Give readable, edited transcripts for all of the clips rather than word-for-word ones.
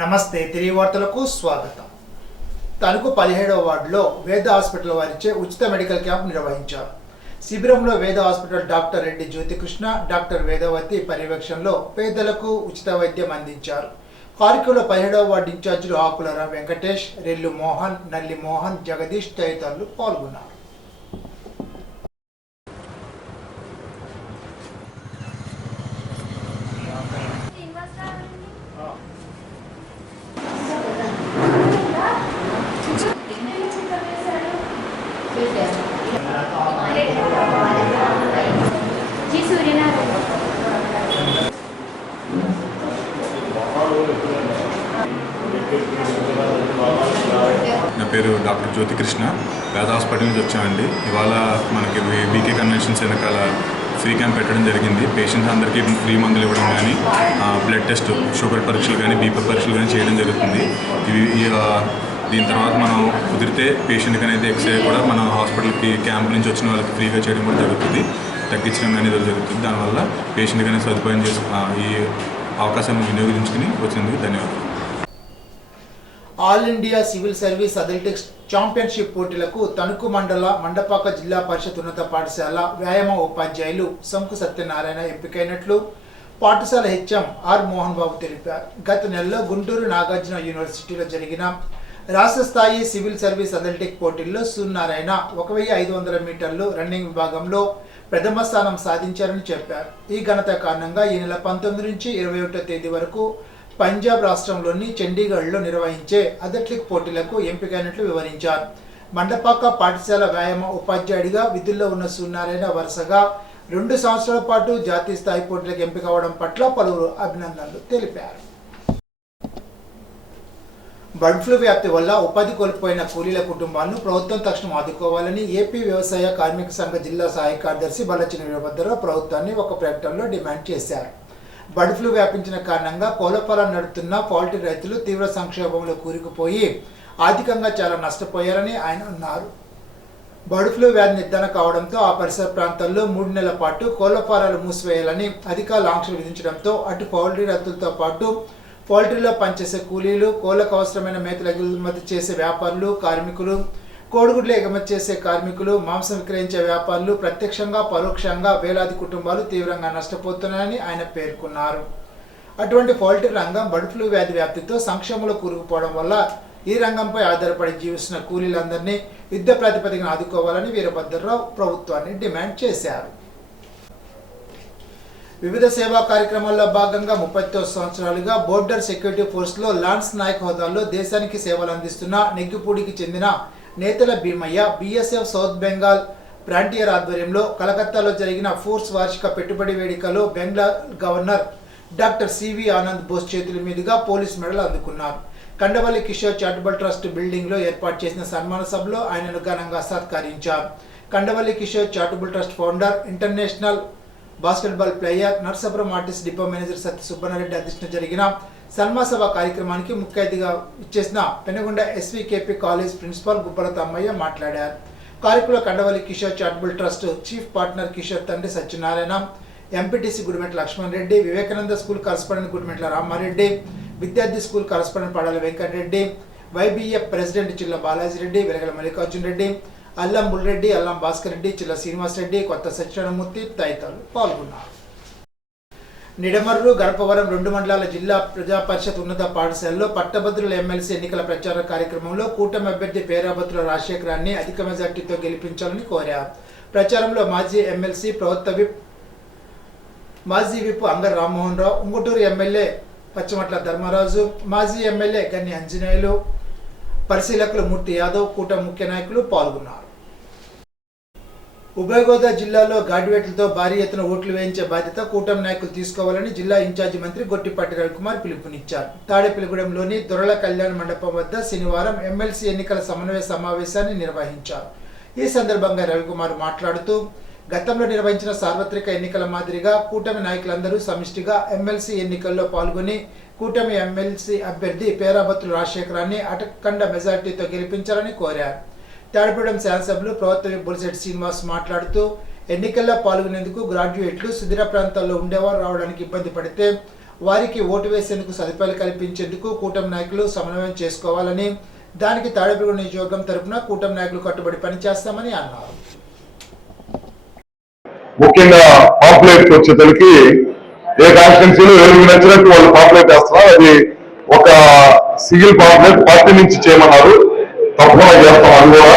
నమస్తే తిరిగి వార్తలకు స్వాగతం. తణుకు 17వ వార్డులో వేద హాస్పిటల్ వారిచే ఉచిత మెడికల్ క్యాంప్ నిర్వహించారు. శిబిరంలో Veda hospital doctor Reddy Jyothikrishna, doctor Vedavathi పర్యవేక్షణలో పేదలకు ఉచిత వైద్యం అందించారు. కార్యక్రమంలో 17వ వార్డు ఇన్ఛార్జీలు ఆకుల వెంకటేష్, రెల్లు మోహన్, నల్లి మోహన్, జగదీష్ తదితరులు పాల్గొన్నారు. నా పేరు డాక్టర్ జ్యోతికృష్ణ, వేద హాస్పిటల్ నుంచి వచ్చామండి. ఇవాళ మనకి బీకే కన్వెన్షన్స్ వెనకాల ఫ్రీ క్యాంప్ పెట్టడం జరిగింది. పేషెంట్స్ అందరికీ ఫ్రీ మందులు ఇవ్వడం కానీ, బ్లడ్ టెస్ట్, షుగర్ పరీక్షలు కానీ, బీపీ పరీక్షలు కానీ చేయడం జరుగుతుంది. దీని తర్వాత మనం కుదిరితే పేషెంట్కి అనేది ఎక్స్రే కూడా మన హాస్పిటల్కి క్యాంప్ నుంచి వచ్చిన వాళ్ళకి ఫ్రీగా చేయడం కూడా జరుగుతుంది. తగ్గించడం కానీ జరుగుతుంది. దానివల్ల పేషెంట్ కానీ సదుపాయం ఈ అవకాశాన్ని వినియోగించుకుని వచ్చినందుకు ధన్యవాదాలు. All India civil service athletics championship పోటీలకు తణుకు మండల మండపాక జిల్లా పరిషత్ ఉన్నత పాఠశాల వ్యాయామ ఉపాధ్యాయులు శంకు సత్యనారాయణ ఎంపికైనట్లు పాఠశాల హెచ్ఎం ఆర్ మోహన్ బాబు తెలిపారు. గత నెలలో గుంటూరు నాగార్జున యూనివర్సిటీలో జరిగిన రాష్ట్ర స్థాయి సివిల్ సర్వీస్ అథ్లెటిక్ పోటీల్లో సూర్యనారాయణ 1500 మీటర్లు రన్నింగ్ విభాగంలో ప్రథమ స్థానం సాధించారని చెప్పారు. ఈ ఘనత కారణంగా ఈ నెల 19 నుంచి 21వ తేదీ వరకు పంజాబ్ రాష్ట్రంలోని చండీగఢ్లో నిర్వహించే అథ్లెటిక్ పోటీలకు ఎంపికైనట్లు వివరించారు. మండపాక పాఠశాల వ్యాయామ ఉపాధ్యాయుడిగా విధుల్లో ఉన్న సూర్యనారాయణ వరుసగా 2 సంవత్సరాల పాటు జాతీయ స్థాయి పోటీలకు ఎంపిక అవడం పట్ల పలువురు అభినందనలు తెలిపారు. బర్డ్ ఫ్లూ వ్యాప్తి వల్ల ఉపాధి కోల్పోయిన కూలీల కుటుంబాలను ప్రభుత్వం తక్షణం ఆదుకోవాలని ఏపీ వ్యవసాయ కార్మిక సంఘ జిల్లా సహాయ కార్యదర్శి బల్లచిన వీరభద్రరావు ప్రభుత్వాన్ని ఒక ప్రకటనలో డిమాండ్ చేశారు. బర్డ్ ఫ్లూ వ్యాపించిన కారణంగా కోళ్లపాలను నడుపుతున్న పౌల్ట్రీ రైతులు తీవ్ర సంక్షోభంలో కూరుకుపోయి ఆర్థికంగా చాలా నష్టపోయారని ఆయన అన్నారు. బర్డ్ ఫ్లూ వ్యాధి నిర్ధారణ కావడంతో ఆ పరిసర ప్రాంతాల్లో 3 నెలల పాటు కోళ్లపారాలు మూసివేయాలని అధికారులు ఆంక్షలు విధించడంతో అటు పౌల్ట్రీ రైతులతో పాటు పౌల్ట్రీలో పనిచేసే కూలీలు, కోళ్లకు అవసరమైన మేతలు ఎగుమతి చేసే వ్యాపారులు, కార్మికులు, కోడిగుడ్లు ఎగుమతి చేసే కార్మికులు, మాంసం విక్రయించే వ్యాపారులు, ప్రత్యక్షంగా పరోక్షంగా వేలాది కుటుంబాలు తీవ్రంగా నష్టపోతున్నాయని ఆయన పేర్కొన్నారు. అటువంటి పౌల్ట్రీ రంగం బర్డ్ ఫ్లూ వ్యాధి వ్యాప్తితో సంక్షోభంలో కూరుకుపోవడం వల్ల ఈ రంగంపై ఆధారపడి జీవిస్తున్న కూలీలందరినీ యుద్ధ ప్రాతిపదికన ఆదుకోవాలని వీరభద్రరావు ప్రభుత్వాన్ని డిమాండ్ చేశారు. వివిధ సేవా కార్యక్రమాల్లో భాగంగా 39 సంవత్సరాలుగా బోర్డర్ సెక్యూరిటీ ఫోర్స్లో లాన్స్ నాయక్ హోదాలో దేశానికి సేవలు అందిస్తున్న నెగ్గిపూడికి చెందిన Netala Bheemaiah BSF south Bengal frontier ఆధ్వర్యంలో కలకత్తాలో జరిగిన ఫోర్స్ వార్షిక పెట్టుబడి వేడుకలో Bengal governor doctor CV Anand Bose చేతుల మీదుగా పోలీస్ మెడల్ అందుకున్నారు. కండవల్లి కిషోర్ చారిటబుల్ ట్రస్ట్ బిల్డింగ్లో ఏర్పాటు చేసిన సన్మాన సభలో ఆయనను ఘనంగా సత్కరించారు. Kandavalli Kishore charitable trust founder, international basketball player, Narsapuram artist depot manager Satya Subbanareddy అధ్యక్షతన జరిగిన సన్మాన సభ కార్యక్రమానికి ముఖ్య అతిథిగా ఇచ్చేసిన Penugonda SVKP college principal Gubbala Thammayya మాట్లాడారు. కార్యక్రమంలో Kandavalli Kishore charitable trust chief partner Kishore తండ్రి Satyanarayana, MPTC Gudimetla Lakshman Reddy, Vivekananda school correspondent Gudimetla Ramareddy, Vidyarthi school correspondent Padala Venkatareddy, YBF president Chilla Balajireddy, Velagala Mallikarjun Reddy, Allam Bulreddy, అల్లం భాస్కర్ రెడ్డి, చిల్ల శ్రీనివాస్ రెడ్డి, కొత్త సత్యనారాయణమూర్తి తదితరులు పాల్గొన్నారు. నిడమర్రు, గణపవరం 2 మండలాల జిల్లా ప్రజా పరిషత్ ఉన్నత పాఠశాలలో పట్టభద్రుల ఎమ్మెల్సీ ఎన్నికల ప్రచార కార్యక్రమంలో కూటమి అభ్యర్థి పేరాభద్రుల రాజశేఖరాన్ని అధిక మెజార్టీతో గెలిపించాలని కోరారు. ప్రచారంలో మాజీ ఎమ్మెల్సీ ప్రభుత్వ విప్ మాజీ విప్ అంగర్ రామ్మోహన్ రావు, ఉంగుటూరు ఎమ్మెల్యే పచ్చమట్ల ధర్మరాజు, మాజీ ఎమ్మెల్యే గన్ని ఆంజనేయులు, పరిశీలకులు మూర్తి యాదవ్, కూటమి ముఖ్య నాయకులు పాల్గొన్నారు. ఉభయ గోదావరి జిల్లాలో గాడివేట్లతో భారీ ఎత్తున ఓట్లు వేయించే బాధ్యత కూటమి నాయకులు తీసుకోవాలని జిల్లా ఇన్ఛార్జి మంత్రి గొట్టిపాటి రవికుమార్ పిలుపునిచ్చారు. తాడేపల్లిగూడెంలోని దొరల కళ్యాణ మండపం వద్ద శనివారం ఎమ్మెల్సీ ఎన్నికల సమన్వయ సమావేశాన్ని నిర్వహించారు. ఈ సందర్భంగా రవికుమార్ మాట్లాడుతూ, గతంలో నిర్వహించిన సార్వత్రిక ఎన్నికల మాదిరిగా కూటమి నాయకులందరూ సమిష్టిగా ఎమ్మెల్సీ ఎన్నికల్లో పాల్గొని కూటమి ఎమ్మెల్సీ అభ్యర్థి పేరాభద్రుల రాజశేఖరాన్ని అటకండ మెజార్టీతో గెలిపించాలని కోరారు. తాడిపూడెం శాసనసభ్యులు ప్రభుత్వ బొలిశెట్టి శ్రీనివాస్ మాట్లాడుతూ, ఎన్నికల్లో పాల్గొనేందుకు గ్రాడ్యుయేట్లు సుదూర ప్రాంతాల్లో ఉండేవారు రావడానికి ఇబ్బంది పడితే వారికి ఓటు వేసేందుకు సదుపాయాలు కల్పించేందుకు కూటమి నాయకులు సమన్వయం చేసుకోవాలని, దానికి తాడేపల్లి నియోజకవర్గం తరపున కూటమి నాయకులు కట్టుబడి పనిచేస్తామని అన్నారు. ముఖ్యంగా పాపులేట్ వచ్చేసరికి ఏ కాన్స్టిట్యున్సీలో ఎవరికి నచ్చినట్టు వాళ్ళు పాపులేట్ చేస్తున్నారు. అది ఒక సిగిల్ పాపులేట్ పార్టీ నుంచి చేయమన్నారు. తప్పకుండా చేస్తాం. అది కూడా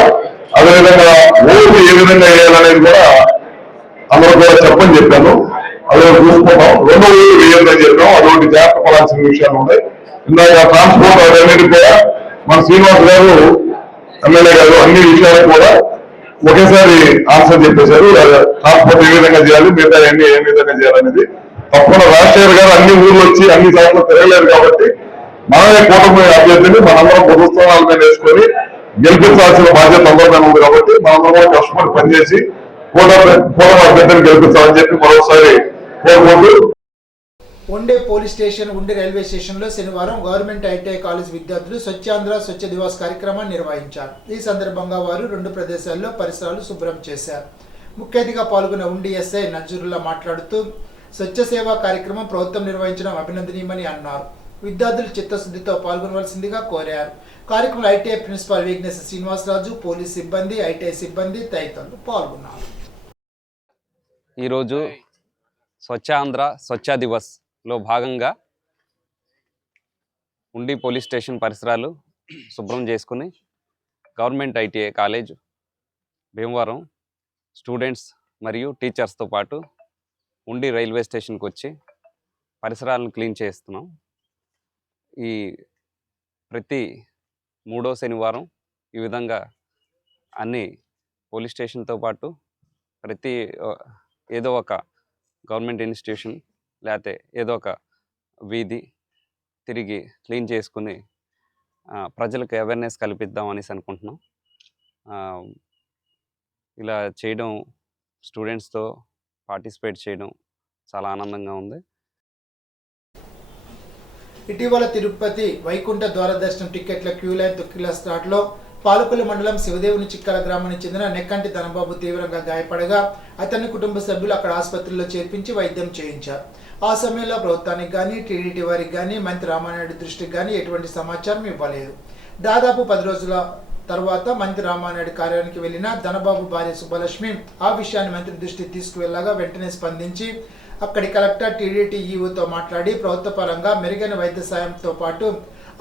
అదేవిధంగా ఓటు ఏ విధంగా వేయాలనేది కూడా అందరూ కూడా చెప్పని చెప్పాను. అదే చూసుకుంటాం. రెండో ఓటు వేయాలని చెప్పాం. అటువంటి జాగ్రత్త పడాల్సిన విషయాలు ఉన్నాయి. ఇందాక ట్రాన్స్పోర్ట్ అవన్నీ కూడా మన శ్రీనివాస్ గారు ఎమ్మెల్యే గారు అన్ని విషయాలు కూడా ఒకేసారి ఆన్సర్ చెప్పేశారు. ట్రాన్స్పోర్ట్ ఏ విధంగా చేయాలి, మిగతా అన్ని ఏ విధంగా చేయాలనేది తప్పకుండా రాజశేఖర్ గారు అన్ని ఊర్లు వచ్చి అన్ని సార్లు తిరగలేరు కాబట్టి మనమే కూటమి అభ్యర్థిని మనందరం ప్రభుత్వాల మీద వేసుకొని గెలిపించాల్సిన బాధ్యత అందరిపైన ఉంది కాబట్టి మనందరం కష్టపడి పనిచేసి కూటమి అభ్యర్థిని గెలిపించాలని చెప్పి మరోసారి కోరుకుంటూ ఉండే పోలీస్ స్టేషన్, ఉండే రైల్వే స్టేషన్లో శనివారం గవర్నమెంట్ ఐటీఐ కాలేజ్ విద్యార్థులు స్వచ్ఛాంధ్ర స్వచ్ఛ దివాస్ కార్యక్రమాన్ని నిర్వహించారు. ఈ సందర్భంగా వారు 2 ప్రదేశాల్లో పరిసరాలు శుభ్రం చేశారు. ముఖ్య అతిథిగా పాల్గొన్న ఉండి ఎస్ఐ నజరుల్లా మాట్లాడుతూ స్వచ్ఛ సేవా కార్యక్రమం ప్రభుత్వం నిర్వహించడం అభినందనీయమని అన్నారు. విద్యార్థులు చిత్తశుద్ధితో పాల్గొనవలసిందిగా కోరారు. కార్యక్రమంలో ITI principal Vignesh Srinivasaraju, police సిబ్బంది, ఐటీఐ సిబ్బంది తదితరులు పాల్గొన్నారు. ఈరోజు స్వచ్ఛాంధ్ర స్వచ్ఛ దివస్ లో భాగంగా ఉండి పోలీస్ స్టేషన్ పరిసరాలు శుభ్రం చేసుకుని government ITI college Bhimavaram students మరియు టీచర్స్తో పాటు ఉండి రైల్వే స్టేషన్కి వచ్చి పరిసరాలను క్లీన్ చేస్తున్నాం. ఈ ప్రతి 3వ శనివారం ఈ విధంగా అన్ని పోలీస్ స్టేషన్తో పాటు ప్రతి ఏదో ఒక గవర్నమెంట్ ఇన్స్టిట్యూషన్ లేకపోతే ఏదో ఒక వీధి తిరిగి క్లీన్ చేసుకుని ప్రజలకు అవేర్నెస్ కల్పిద్దాం అనేసి అనుకుంటున్నాం. ఇలా చేయడం, స్టూడెంట్స్తో పార్టిసిపేట్ చేయడం చాలా ఆనందంగా ఉంది. ఇటీవల తిరుపతి వైకుంఠ ద్వార దర్శనం టికెట్ల క్యూ లైన్ తొక్కిల స్టార్ట్లో పాలకొల్లు మండలం శివదేవుని చిక్కల గ్రామానికి చెందిన నెక్కంటి ధనబాబు తీవ్రంగా గాయపడగా అతని కుటుంబ సభ్యులు అక్కడ ఆసుపత్రిలో చేర్పించి వైద్యం చేయించారు. ఆ సమయంలో ప్రభుత్వానికి కానీ, టీడీటీ వారికి కానీ, మంత్రి రామానాయుడు దృష్టికి కానీ ఎటువంటి సమాచారం ఇవ్వలేదు. దాదాపు 10 రోజుల తర్వాత మంత్రి రామానాయుడు కార్యాలయానికి వెళ్లిన ధనబాబు భార్య సుబ్బలక్ష్మి ఆ విషయాన్ని మంత్రి దృష్టికి తీసుకువెళ్లగా వెంటనే స్పందించి అక్కడి కలెక్టర్, టీడీటీ ఈవోతో మాట్లాడి ప్రభుత్వ పరంగా మెరుగైన వైద్య సాయంతో పాటు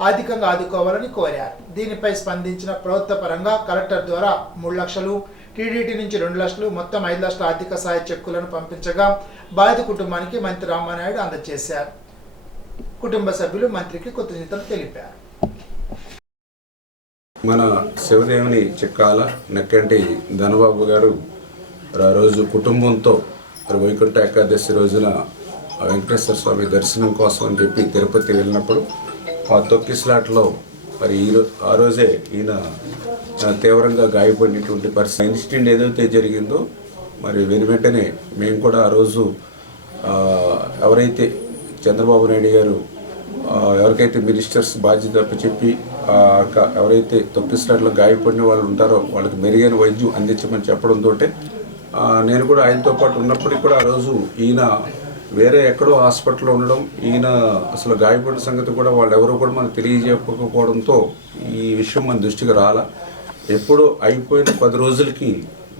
ఆర్థికంగా ఆదుకోవాలని కోరారు. దీనిపై స్పందించిన ప్రభుత్వ పరంగా కలెక్టర్ ద్వారా 3 లక్షలు, టీడీటీ నుంచి 2 లక్షలు, మొత్తం 5 లక్షల ఆర్థిక సహాయ చెక్కులను పంపించగా బాధిత కుటుంబానికి మంత్రి రామానాయుడు అందజేశారు. కుటుంబ సభ్యులు మంత్రికి కృతజ్ఞతలు తెలిపారు. మన శివదేవుని చిక్కాల నెక్కంటి ధనబాబు గారు రోజు కుటుంబంతో వైకుంఠ ఏకాదశి రోజున వెంకటేశ్వర స్వామి దర్శనం కోసం అని చెప్పి తిరుపతి వెళ్ళినప్పుడు ఆ తొక్కిస్లాట్లో మరి ఆ రోజే ఈయన తీవ్రంగా గాయపడినటువంటి పరిస్థితి. ఇన్సిడెంట్ ఏదైతే జరిగిందో మరి వెంటనే మేము కూడా ఆ రోజు ఎవరైతే చంద్రబాబు నాయుడు గారు ఎవరికైతే మినిస్టర్స్ బాధ్యత చెప్పి ఎవరైతే తొక్కిస్లాట్లో గాయపడిన వాళ్ళు ఉంటారో వాళ్ళకి మెరుగైన వైద్యం అందించమని చెప్పడంతో నేను కూడా ఆయనతో పాటు ఉన్నప్పటికీ కూడా ఆ రోజు ఈయన వేరే ఎక్కడో హాస్పిటల్లో ఉండడం, ఈయన అసలు గాయపడిన సంగతి కూడా వాళ్ళు ఎవరో కూడా మనకు తెలియజేయకపోవడంతో ఈ విషయం మన దృష్టికి రాలా. ఎప్పుడో అయిపోయిన 10 రోజులకి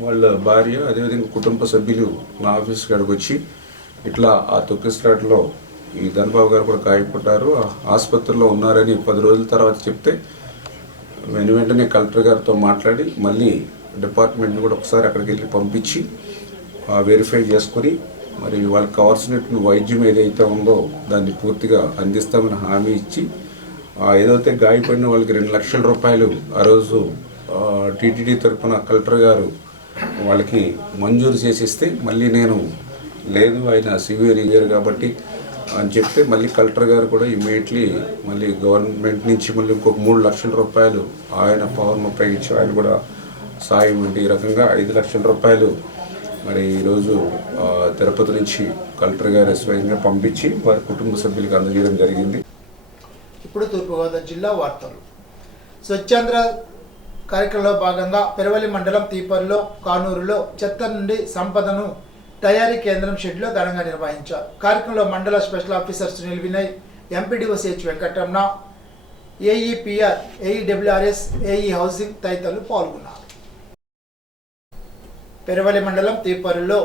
వాళ్ళ భార్య అదేవిధంగా కుటుంబ సభ్యులు నా ఆఫీస్కి అక్కడికి వచ్చి ఇట్లా ఆ తొక్కిస్లాట్లో ఈ ధనబాబు గారు కూడా గాయపడ్డారు, ఆసుపత్రిలో ఉన్నారని 10 రోజుల తర్వాత చెప్తే వెంటనే కలెక్టర్ గారితో మాట్లాడి మళ్ళీ డిపార్ట్మెంట్ని కూడా ఒకసారి అక్కడికి వెళ్ళి పంపించి వెరిఫై చేసుకొని మరి వాళ్ళకి కావాల్సినటువంటి వైద్యం ఏదైతే ఉందో దాన్ని పూర్తిగా అందిస్తామని హామీ ఇచ్చి ఏదైతే గాయపడిన వాళ్ళకి 2 లక్షల రూపాయలు ఆ రోజు టీటీడీ తరఫున కలెక్టర్ గారు వాళ్ళకి మంజూరు చేసిస్తే మళ్ళీ నేను లేదు ఆయన సివియర్ కాబట్టి అని చెప్తే మళ్ళీ కలెక్టర్ గారు కూడా ఇమ్మీడియట్లీ మళ్ళీ గవర్నమెంట్ నుంచి మళ్ళీ ఇంకొక 3 లక్షల రూపాయలు ఆయన పవర్ ఉపయోగించి ఆయన కూడా సాయం అంటే ఈ రకంగా 5 లక్షల రూపాయలు మరి ఈరోజు తిరుపతి నుంచి కలెక్టర్ గారు స్వయంగా పంపించి వారి కుటుంబ సభ్యులకు అందజేయడం జరిగింది. ఇప్పుడు తూర్పుగోదావరి జిల్లా వార్తలు. స్వచ్ఛాంధ్ర కార్యక్రమంలో భాగంగా పెరవలి మండలం తీపర్లో, కానూరులో చెత్త నుండి సంపదను తయారీ కేంద్రం షెడ్లో ఘనంగా నిర్వహించారు. కార్యక్రమంలో మండల special officer Sunil Vinay, MPDO CH Venkataramana, AEPR, AEWRS, AE housing తదితరులు పాల్గొన్నారు. పెరవలి మండలం తీపరులో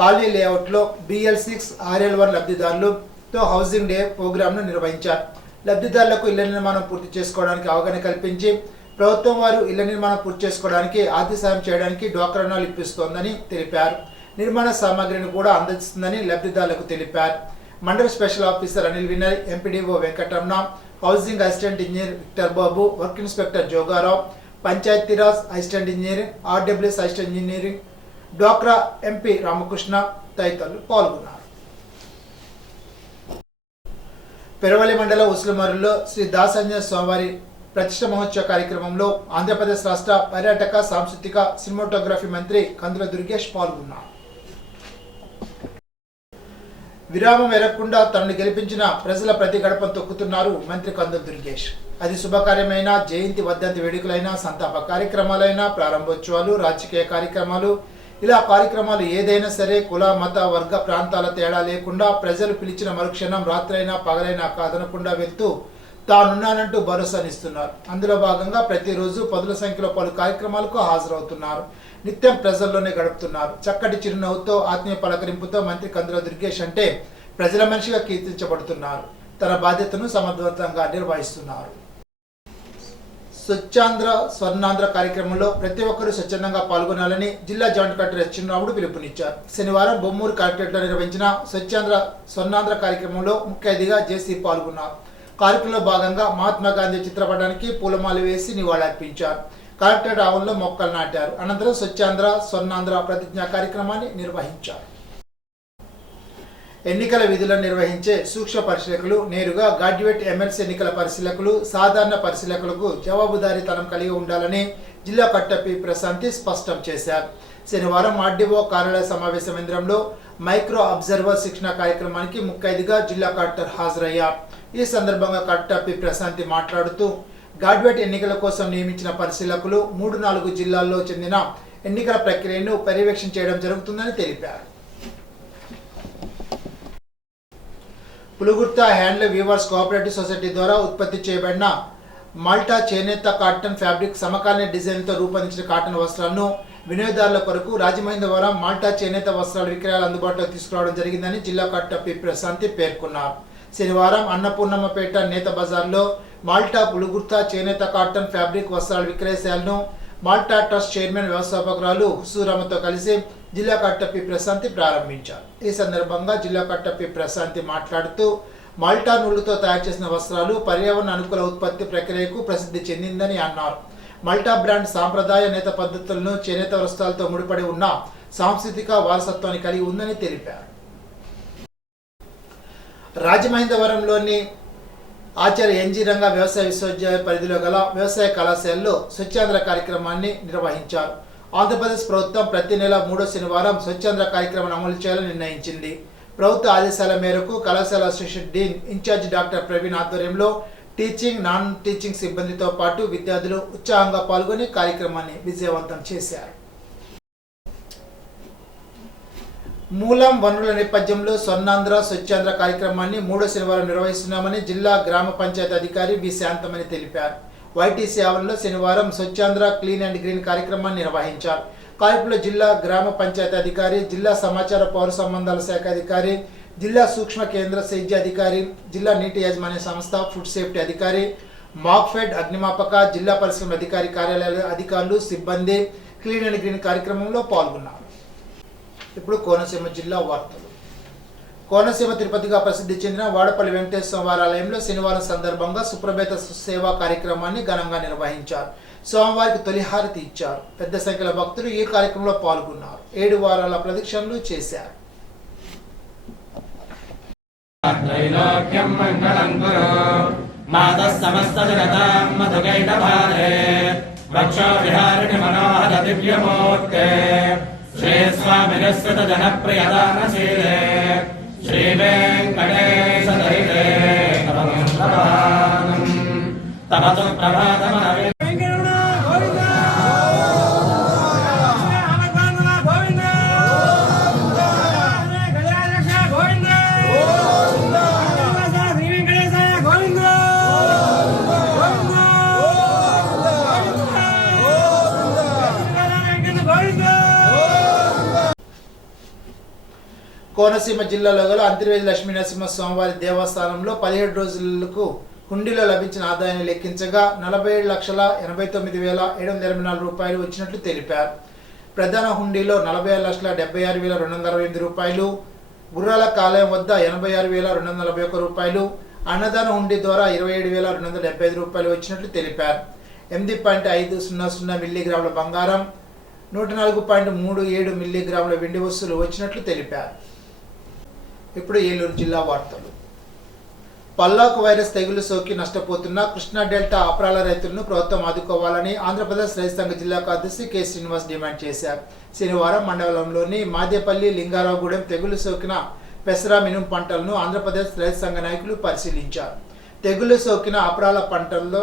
కాలనీ లేఅవుట్లో BL6, RL1 లబ్ధిదారులతో హౌసింగ్ డే ప్రోగ్రాంను నిర్వహించారు. లబ్ధిదారులకు ఇళ్ల నిర్మాణం పూర్తి చేసుకోవడానికి అవగాహన కల్పించి ప్రభుత్వం వారు ఇళ్ల నిర్మాణం పూర్తి చేసుకోవడానికి ఆర్థిక సాయం చేయడానికి డ్వాక్రా రుణాలు ఇప్పిస్తోందని తెలిపారు. నిర్మాణ సామాగ్రిని కూడా అందిస్తుందని లబ్ధిదారులకు తెలిపారు. మండల special officer Anil Vinay, MPDO Venkataramana, housing assistant engineer Victor Babu, work inspector Jogarao, Panchayati Raj assistant engineering, RWS assistant engineering, డ్వాక్రా ఎంపీ రామకృష్ణ తదితరులు పాల్గొన్నారు. పెరవలి మండల ఉస్లమరులో శ్రీ దాసాంజనేయ స్వామివారి ప్రతిష్ఠ మహోత్సవ కార్యక్రమంలో ఆంధ్రప్రదేశ్ రాష్ట్ర పర్యాటక, సాంస్కృతిక, సినిమాటోగ్రఫీ మంత్రి కందుల దుర్గేష్ పాల్గొన్నారు. విరామం ఎరగకుండా తనను గెలిపించిన ప్రజల ప్రతి గడపను తొక్కుతున్నారు మంత్రి కందుల దుర్గేష్. అది శుభకార్యమైన, జయంతి, వర్ధంతి వేడుకలైనా, సంతాప కార్యక్రమాలైనా, ప్రారంభోత్సవాలు, రాజకీయ కార్యక్రమాలు, ఇలా కార్యక్రమాలు ఏదైనా సరే కుల, మత, వర్గ, ప్రాంతాల తేడా లేకుండా ప్రజలు పిలిచిన మరుక్షణం రాత్రైనా పగలైనా కాదనకుండా వెళ్తూ తానున్నానంటూ భరోసానిస్తున్నారు. అందులో భాగంగా ప్రతిరోజు పదుల సంఖ్యలో పలు కార్యక్రమాలకు హాజరవుతున్నారు. నిత్యం ప్రజల్లోనే గడుపుతున్నారు. చక్కటి చిరునవ్వుతో, ఆత్మీయ పలకరింపుతో మంత్రి కందుల దుర్గేష్ అంటే ప్రజల మనిషిగా కీర్తించబడుతున్నారు. తన బాధ్యతను సమర్థవంతంగా నిర్వహిస్తున్నారు. స్వచ్ఛాంధ్ర స్వర్ణాంధ్ర కార్యక్రమంలో ప్రతి ఒక్కరూ స్వచ్ఛందంగా పాల్గొనాలని జిల్లా జాయింట్ కలెక్టర్ ఎస్. చిన్నరాముడు పిలుపునిచ్చారు. శనివారం బొమ్మూరు కలెక్టరేట్లో నిర్వహించిన స్వచ్ఛాంధ్ర స్వర్ణాంధ్ర కార్యక్రమంలో ముఖ్య అతిథిగా జేసీ పాల్గొన్నారు. కార్యక్రమంలో భాగంగా మహాత్మా గాంధీ చిత్రపటానికి పూలమాల వేసి నివాళులర్పించారు. కలెక్టరేట్ ఆవరణలో మొక్కలు నాటారు. అనంతరం స్వచ్ఛాంధ్ర స్వర్ణాంధ్ర ప్రతిజ్ఞా కార్యక్రమాన్ని నిర్వహించారు. ఎన్నికల విధులను నిర్వహించే సూక్ష్మ పరిశీలకులు నేరుగా గ్రాడ్యుయేట్ ఎమ్మెల్సీ ఎన్నికల పరిశీలకులు, సాధారణ పరిశీలకులకు జవాబుదారీతనం కలిగి ఉండాలని జిల్లా కట్టపి ప్రశాంతి స్పష్టం చేశారు. శనివారం ఆర్డీఓ కార్యాలయ సమావేశ మందిరంలో మైక్రో అబ్జర్వర్ శిక్షణ కార్యక్రమానికి ముఖ్య అతిథిగా జిల్లా కలెక్టర్ హాజరయ్యారు. ఈ సందర్భంగా కట్టపి ప్రశాంతి మాట్లాడుతూ గ్రాడ్యుయేట్ ఎన్నికల కోసం నియమించిన పరిశీలకులు 3-4 జిల్లాల్లో చెందిన ఎన్నికల ప్రక్రియను పర్యవేక్షణ చేయడం జరుగుతుందని తెలిపారు. Pulugurtha handloom weavers cooperative society ద్వారా ఉత్పత్తి చేయబడిన మాల్టా చేనేత కాటన్ ఫ్యాబ్రిక్ సమకాలీన డిజైన్తో రూపొందించిన కాటన్ వస్త్రాలను వినియోగదారుల కొరకు రాజమహేంద్రవరం మాల్టా చేనేత వస్త్రాల విక్రయాలు అందుబాటులోకి తీసుకురావడం జరిగిందని జిల్లా కట్టపి ప్రశాంతి పేర్కొన్నారు. శనివారం అన్నపూర్ణమ్మపేట నేత బజార్లో మాల్టా పులుగుర్త చేనేత కాటన్ ఫ్యాబ్రిక్ వస్త్రాల విక్రయశాలను మాల్టా ట్రస్ట్ చైర్మన్ వ్యవస్థాపకురాలు హుసూరమ్మతో కలిసి జిల్లా కట్టపి ప్రశాంతి ప్రారంభించారు. ఈ సందర్భంగా జిల్లా కట్టపి ప్రశాంతి మాట్లాడుతూ మాల్టా నూలుతో తయారు చేసిన వస్త్రాలు పర్యావరణ అనుకూల ఉత్పత్తి ప్రక్రియకు ప్రసిద్ధి చెందిందని అన్నారు. మాల్టా బ్రాండ్ సాంప్రదాయ నేత పద్ధతులను, చేనేత వస్త్రాలతో ముడిపడి ఉన్న సాంస్కృతిక వారసత్వాన్ని కలిగి ఉందని తెలిపారు. రాజమహేంద్రవరంలోని ఆచార్య ఎన్జీ రంగా వ్యవసాయ విశ్వవిద్యాలయ పరిధిలో గల వ్యవసాయ కళాశాలలో స్వచ్ఛాంధ్ర కార్యక్రమాన్ని నిర్వహించారు. ఆంధ్రప్రదేశ్ ప్రభుత్వం ప్రతి నెల 3వ శనివారం స్వచ్ఛాంధ్ర కార్యక్రమాన్ని అమలు చేయాలని నిర్ణయించింది. ప్రభుత్వ ఆదేశాల మేరకు కళాశాల association dean in charge doctor Praveen ఆధ్వర్యంలో టీచింగ్, నాన్ టీచింగ్ సిబ్బందితో పాటు విద్యార్థులు ఉత్సాహంగా పాల్గొని కార్యక్రమాన్ని విజయవంతం చేశారు. మూలం వనరుల నేపథ్యంలో స్వర్ణాంధ్ర స్వచ్ఛాంధ్ర కార్యక్రమాన్ని 3వ శనివారం నిర్వహిస్తున్నామని జిల్లా గ్రామ పంచాయతీ అధికారి వి శాంతమని తెలిపారు. వైటీసీ ఆవరణలో శనివారం స్వచ్ఛాంధ్ర క్లీన్ అండ్ గ్రీన్ కార్యక్రమాన్ని నిర్వహించారు. కార్యక్రమంలో జిల్లా గ్రామ పంచాయతీ అధికారి, జిల్లా సమాచార పౌర సంబంధాల శాఖ అధికారి, జిల్లా సూక్ష్మ కేంద్ర సేద్య అధికారి, జిల్లా నీటి యాజమాన్య సంస్థ ఫుడ్ సేఫ్టీ అధికారి, మాక్ఫెడ్ అగ్నిమాపక, జిల్లా పరిశ్రమ అధికారి కార్యాలయాల అధికారులు, సిబ్బంది క్లీన్ అండ్ గ్రీన్ కార్యక్రమంలో పాల్గొన్నారు. ఇప్పుడు కోనసీమ జిల్లా వార్తలు. కోనసీమ తిరుపతిగా ప్రసిద్ధి చెందిన వాడపల్లి వెంకటేశ్వర వారి ఆలయంలో శనివారం సందర్భంగా సుప్రభేత సేవా కార్యక్రమాన్ని ఘనంగా నిర్వహించారు. స్వామివారికి తొలి హారతి ఇచ్చారు. పెద్ద సంఖ్యలో భక్తులు ఈ కార్యక్రమంలో పాల్గొన్నారు. 7 వారాల ప్రదక్షిణలు చేశారు. శ్రీ స్వామి నిస్కృత జనప్రియదానశీలే శ్రీ వెంకటేశ దైతే తమతో ప్రభాతమనవే గోవింద కోనసీమ జిల్లాలో గల అంతర్వేది లక్ష్మీ నరసింహ స్వామివారి దేవస్థానంలో 17 రోజులకు హుండీలో లభించిన ఆదాయాన్ని లెక్కించగా 47,89,784 రూపాయలు వచ్చినట్లు తెలిపారు. ప్రధాన హుండీలో 46,76,268 రూపాయలు, గుర్రాల కాలయం వద్ద 86,241 రూపాయలు, అన్నదాన హుండీ ద్వారా 27,275 రూపాయలు వచ్చినట్లు తెలిపారు. 8.500 మిల్లీగ్రాముల బంగారం, 104.37 మిల్లీగ్రాముల వెండి వస్తువులు వచ్చినట్లు తెలిపారు. ఇప్పుడు ఏలూరు జిల్లా వార్తలు. పల్లాకు వైరస్ తెగులు సోకి నష్టపోతున్న కృష్ణా డెల్టా అపరాల రైతులను ప్రభుత్వం ఆదుకోవాలని ఆంధ్రప్రదేశ్ రైతు సంఘ జిల్లా కార్యదర్శి కె శ్రీనివాస్ డిమాండ్ చేశారు. శనివారం మండలంలోని మాదేపల్లి లింగారావుగూడెం తెగులు సోకిన పెసరా మినుం పంటలను ఆంధ్రప్రదేశ్ రైతు సంఘ నాయకులు పరిశీలించారు. తెగులు సోకిన అపరాల పంటల్లో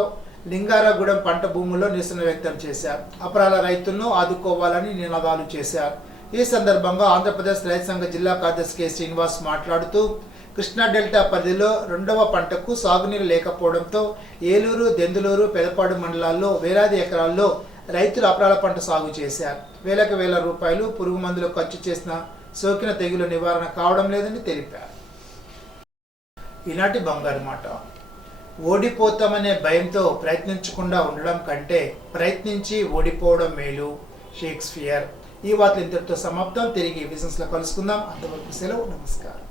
లింగారావుగూడెం పంట భూముల్లో నిరసన వ్యక్తం చేశారు. అపరాల రైతులను ఆదుకోవాలని నినాదాలు చేశారు. ఈ సందర్భంగా ఆంధ్రప్రదేశ్ రైతు సంఘ జిల్లా కార్యదర్శి కె శ్రీనివాస్ మాట్లాడుతూ కృష్ణా డెల్టా పరిధిలో 2వ పంటకు సాగునీరు లేకపోవడంతో ఏలూరు, దెందులూరు, పెదపాడు మండలాల్లో వేలాది ఎకరాల్లో రైతులు అపరాల పంట సాగు చేశారు. వేలకు వేల రూపాయలు పురుగు మందులు ఖర్చు చేసిన సోకిన తెగులు నివారణ కావడం లేదని తెలిపారు. ఈనాటి బంగారు మాట. ఓడిపోతామనే భయంతో ప్రయత్నించకుండా ఉండడం కంటే ప్రయత్నించి ఓడిపోవడం మేలు. షేక్స్పియర్. ఈ వార్తలు ఇంతటితో సమాప్తం. తిరిగి బిజినెస్లో కలుసుకుందాం. అంతవరకు సెలవు. నమస్కారం.